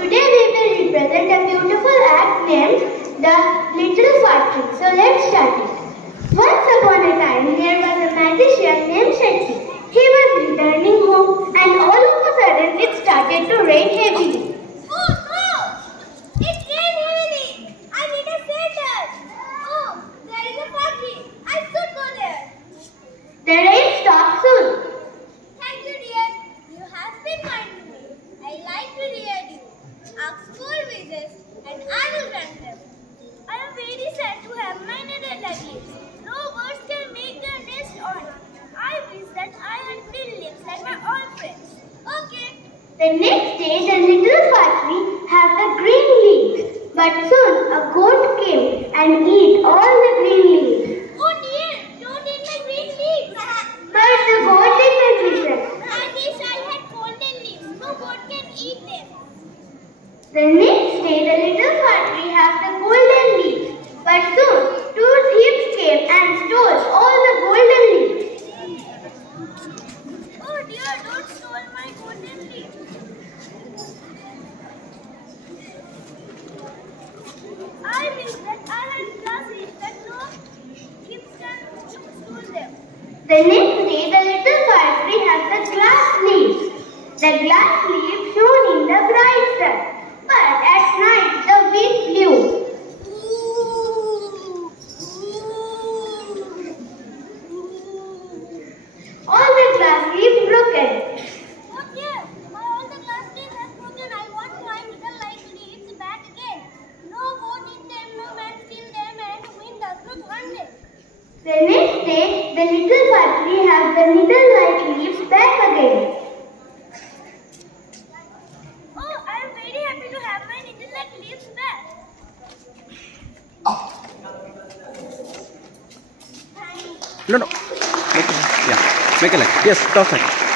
today we will represent a beautiful act named the Little Factory. So let's start it. Once upon a time there was a magician named Shakti. He was returning home and all of a sudden it started to rain heavily. Oh no! It rained heavily! I need a shelter! Oh, there is a factory! I should go there! The rain stopped soon. Thank you, dear. You have been kind to me. I like to hear you. Ask for wishes and I will grant them. I am very sad to have my nether leaves. No birds can make their nest on. I wish that I had green leaves like my old friends. Okay. The next day the little factory had the green leaves. But soon a goat came and ate all the green leaves. Oh dear, don't eat my green leaves. But the goat didn't listen. I wish I had golden leaves. No goat can eat them. The next day the little factory had the golden leaves. But soon two thieves came and stole all the golden leaves. Oh dear, don't steal my golden leaves. I wish that I had glass leaves that no thieves can steal them. The next day the little factory had the glass leaves. The glass leaves shone in the bright sun. But at night the wind blew. All the glass leaves broken. Oh dear, all the glass leaves have broken. I want my little light leaves back again. No goat eat them, no man steal them, and wind does not harm them. The next day the little factory had the little light leaves back again. Oh, I am very happy to have my little light leaves back. No. Make it, yeah. Make it like, yes, perfect.